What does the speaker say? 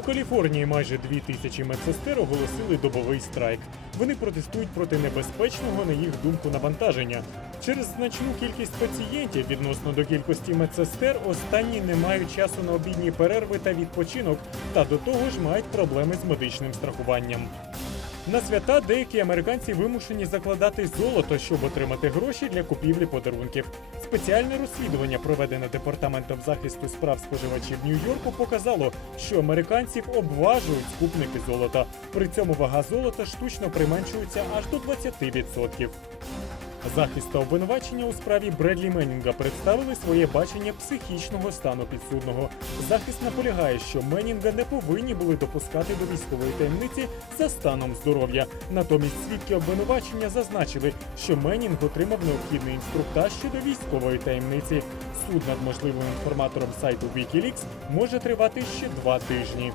Каліфорнії майже дві тисячі медсестер оголосили добовий страйк. Вони протестують проти небезпечного, на їх думку, навантаження. Через значну кількість пацієнтів відносно до кількості медсестер останні не мають часу на обідні перерви та відпочинок, та до того ж мають проблеми з медичним страхуванням. На свята деякі американці вимушені закладати золото, щоб отримати гроші для купівлі подарунків. Спеціальне розслідування, проведене департаментом захисту справ споживачів Нью-Йорку, показало, що американців обважують скупники золота. При цьому вага золота штучно применшується аж до 20%. Захист та обвинувачення у справі Бредлі Меннінга представили своє бачення психічного стану підсудного. Захист наполягає, що Меннінга не повинні були допускати до військової таємниці за станом здоров'я. Натомість свідки обвинувачення зазначили, що Меннінг отримав необхідний інструктаж щодо військової таємниці. Суд над можливим інформатором сайту Wikileaks може тривати ще два тижні.